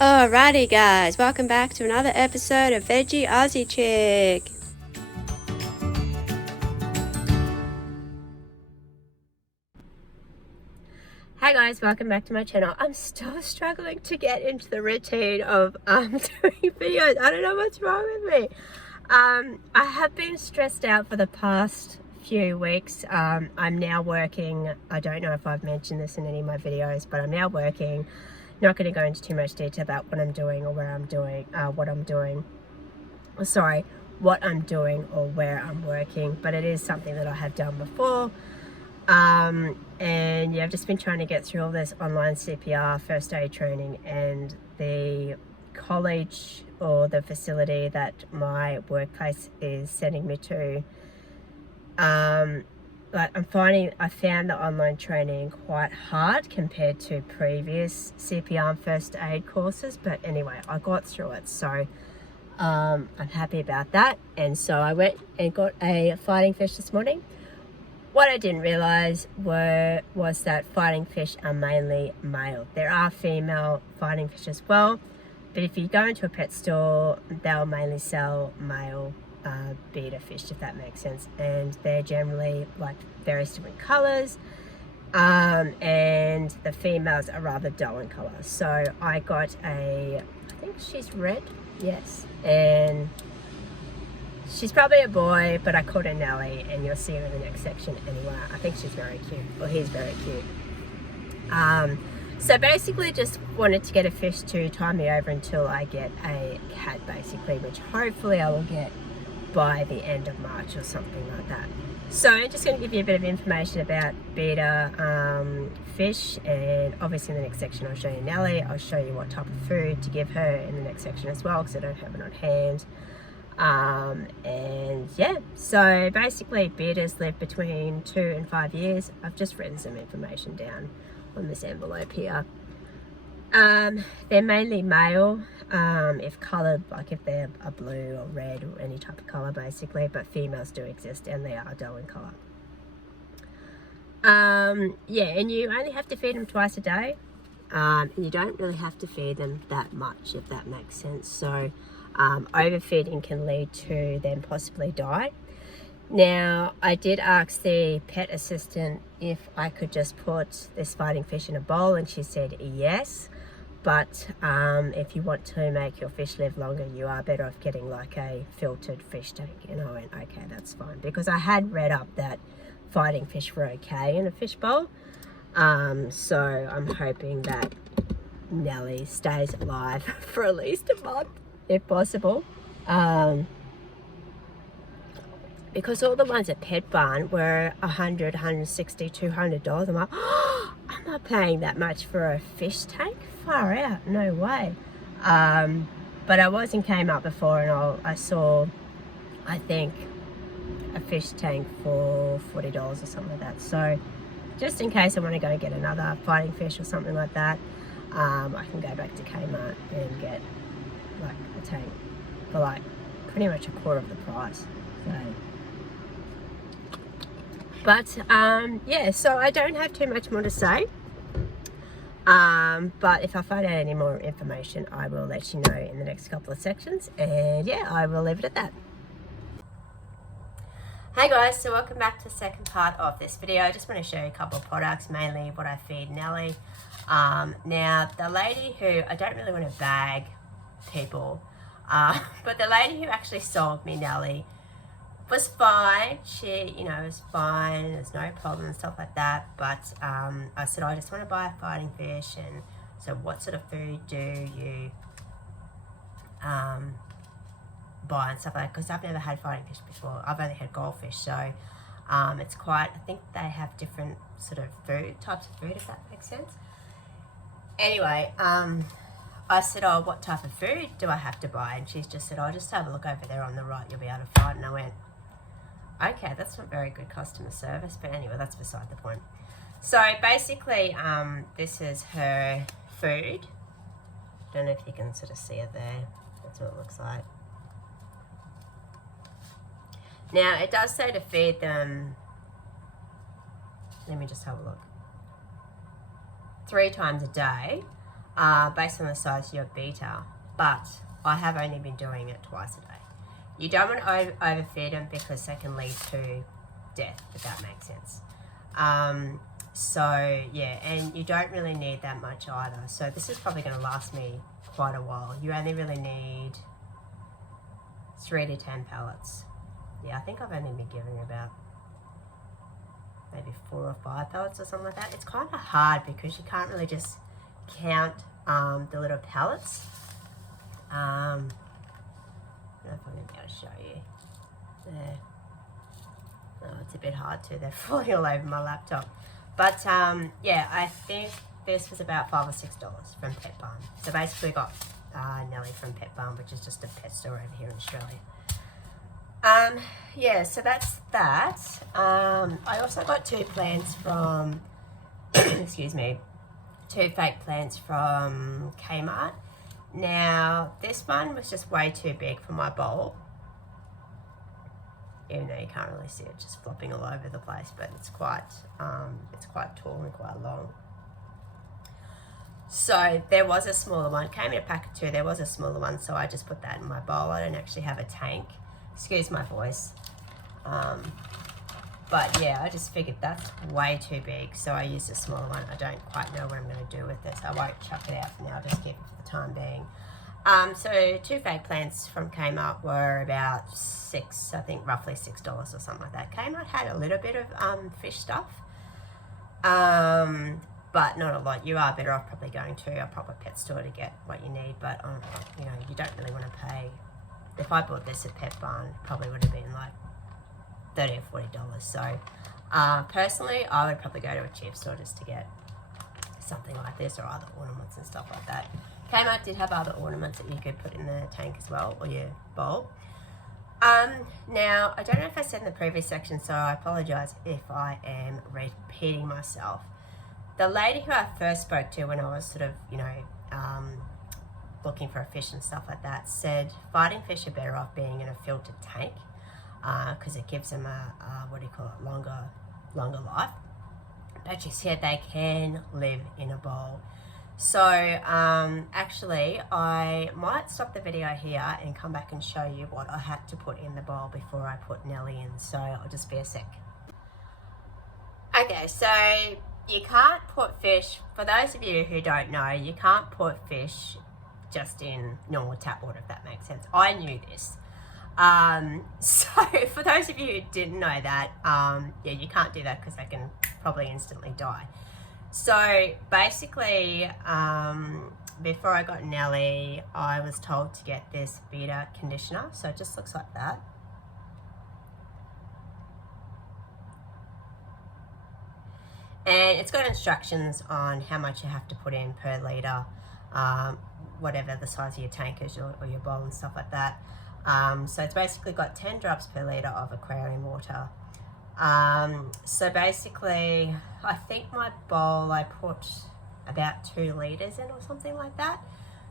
Alrighty guys, welcome back to another episode of Veggie Aussie Chick. Hey guys, welcome back to my channel. I'm still struggling to get into the routine of doing videos. I don't know what's wrong with me. I have been stressed out for the past few weeks. I'm now working. I don't know if I've mentioned this in any of my videos, but I'm now working. Not going to go into too much detail about what I'm doing or where I'm doing, what I'm doing or where I'm working, but it is something that I have done before. And yeah, I've just been trying to get through all this online CPR first aid training, and the college or the facility that my workplace is sending me to, but I found the online training quite hard compared to previous CPR and first aid courses. But anyway, I got through it, so I'm happy about that. And so I went and got a fighting fish this morning. What I didn't realize was that fighting fish are mainly male. There are female fighting fish as well, but if you go into a pet store, they'll mainly sell male betta fish, if that makes sense, and they're generally like various different colors, and the females are rather dull in color. So I got I think she's red, yes, and she's probably a boy, but I called her Nellie, and you'll see her in the next section anyway. I think she's very cute, or he's very cute. So basically just wanted to get a fish to tie me over until I get a cat, basically, which hopefully I will get by the end of March or something like that. So I'm just going to give you a bit of information about betta fish, and obviously in the next section I'll show you Nellie. I'll show you what type of food to give her in the next section as well, because I don't have it on hand. And yeah, so basically bettas live between 2 and 5 years. I've just written some information down on this envelope here. They're mainly male, if coloured, like if they're a blue or red or any type of colour basically, but females do exist and they are dull in colour. Yeah, and you only have to feed them twice a day, and you don't really have to feed them that much, if that makes sense. So overfeeding can lead to them possibly die. Now, I did ask the pet assistant if I could just put this fighting fish in a bowl, and she said yes, but if you want to make your fish live longer, you are better off getting like a filtered fish tank. And I went, okay, that's fine, because I had read up that fighting fish were okay in a fish bowl. So I'm hoping that Nellie stays alive for at least a month, if possible. Because all the ones at Pet Barn were $100, $160, $200. I'm like, oh, I'm not paying that much for a fish tank. Far out, no way. But I was in Kmart before, and I saw, I think, a fish tank for $40 or something like that. So just in case I want to go and get another fighting fish or something like that, I can go back to Kmart and get like a tank for like pretty much a quarter of the price. So, but yeah, so I don't have too much more to say, but if I find out any more information, I will let you know in the next couple of sections, and yeah, I will leave it at that. Hey guys, so welcome back to the second part of this video. I just want to show you a couple of products, mainly what I feed Nellie. Now, the lady who, I don't really want to bag people, but the lady who actually sold me Nellie was fine. She, was fine, there's no problem and stuff like that, but I said, I just want to buy a fighting fish, and so what sort of food do you buy and stuff like that, because I've never had fighting fish before. I've only had goldfish, so it's quite, I think they have different sort of types of food, if that makes sense. Anyway, I said, oh, what type of food do I have to buy? And she's just said, oh, just have a look over there on the right, you'll be able to find. And I went, okay, that's not very good customer service, but anyway, that's beside the point. So basically, this is her food. Don't know if you can sort of see it there. That's what it looks like. Now, it does say to feed them, let me just have a look, 3 times a day. based on the size of your beta, but I have only been doing it twice a day. You don't want to overfeed them because they can lead to death, if that makes sense. So yeah, and you don't really need that much either. So this is probably going to last me quite a while. You only really need 3 to 10 pellets. Yeah, I think I've only been giving about maybe 4 or 5 pellets or something like that. It's kind of hard because you can't really just count the little pellets. I don't know if I'm going to be able to show you. There. Oh, it's a bit hard too. They're falling all over my laptop. But yeah, I think this was about $5 or $6 from Pet Barn. So basically got Nellie from Pet Barn, which is just a pet store over here in Australia. Yeah, so that's that. I also got 2 plants from, excuse me, 2 fake plants from Kmart. Now, this one was just way too big for my bowl. Even though you can't really see it just flopping all over the place, but it's quite tall and quite long. So there was a smaller one. It came in a pack of 2. There was a smaller one, so I just put that in my bowl. I don't actually have a tank. Excuse my voice. But yeah, I just figured that's way too big, so I used a smaller one. I don't quite know what I'm going to do with it, so I won't chuck it out for now. I'll just keep it for the time being. So 2 fake plants from Kmart were about I think roughly $6 or something like that. Kmart had a little bit of fish stuff, but not a lot. You are better off probably going to a proper pet store to get what you need, but you know, you don't really want to pay. If I bought this at Pet Barn, it probably would have been like $30 or $40. So personally, I would probably go to a cheap store just to get something like this or other ornaments and stuff like that. Kmart did have other ornaments that you could put in the tank as well, or your bowl. Now, I don't know if I said in the previous section, so I apologise if I am repeating myself. The lady who I first spoke to when I was sort of, you know, looking for a fish and stuff like that, said fighting fish are better off being in a filtered tank because it gives them a what do you call it, longer life. But she said they can live in a bowl. So actually I might stop the video here and come back and show you what I had to put in the bowl before I put Nellie in. So I'll just be a sec. Okay, so you can't put fish, for those of you who don't know, you can't put fish just in normal tap water, if that makes sense. I knew this. So for those of you who didn't know that, yeah, you can't do that because they can probably instantly die. So basically, before I got Nellie, I was told to get this beta conditioner. So it just looks like that. And it's got instructions on how much you have to put in per litre, whatever the size of your tank is or your bowl and stuff like that. So it's basically got 10 drops per litre of aquarium water. So basically, I think my bowl I put about 2 litres in or something like that.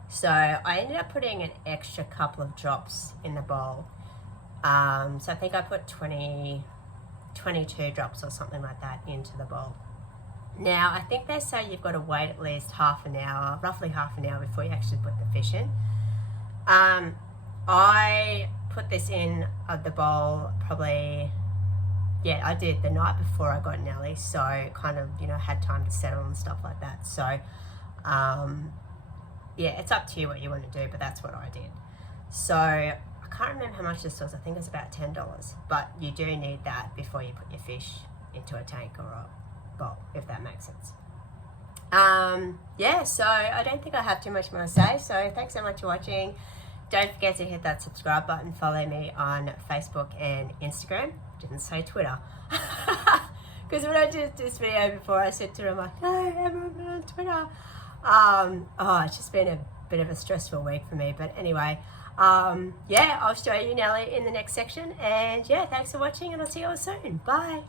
So I ended up putting an extra couple of drops in the bowl. So I think I put 22 drops or something like that into the bowl. Now, I think they say you've got to wait at least half an hour, roughly half an hour before you actually put the fish in. I put this in the bowl probably, yeah, I did the night before I got Nellie, so kind of, you know, had time to settle and stuff like that. So, yeah, it's up to you what you want to do, but that's what I did. So, I can't remember how much this was. I think it was about $10, but you do need that before you put your fish into a tank or a bowl, if that makes sense. Yeah, so I don't think I have too much more to say, so thanks so much for watching. Don't forget to hit that subscribe button. Follow me on Facebook and Instagram. Didn't say Twitter. Because when I did this video before, I said to them, like, no, everyone on Twitter. Oh, it's just been a bit of a stressful week for me. But anyway, yeah, I'll show you Nellie in the next section. And yeah, thanks for watching, and I'll see you all soon. Bye.